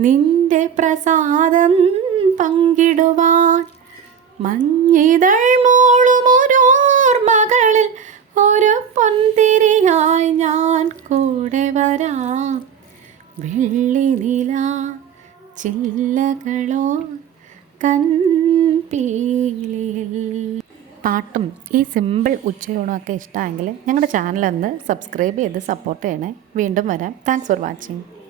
നിന്റെ പ്രസാദം പങ്കിടുവാൻ മഞ്ഞിതൾ മൂളുമൊരോർമകളിൽ ഒരു പൊന്തിരിയായി ഞാൻ കൂടെ വരാം. വെള്ളിനില ചില്ലകളോ കൺപീലിയിൽ. പാട്ടും ഈ സിമ്പിൾ ഉച്ചയൂണും ഒക്കെ ഇഷ്ടമെങ്കിൽ ഞങ്ങളുടെ ചാനലൊന്ന് സബ്സ്ക്രൈബ് ചെയ്ത് സപ്പോർട്ട് ചെയ്യണേ. വീണ്ടും വരാം. Thanks for watching.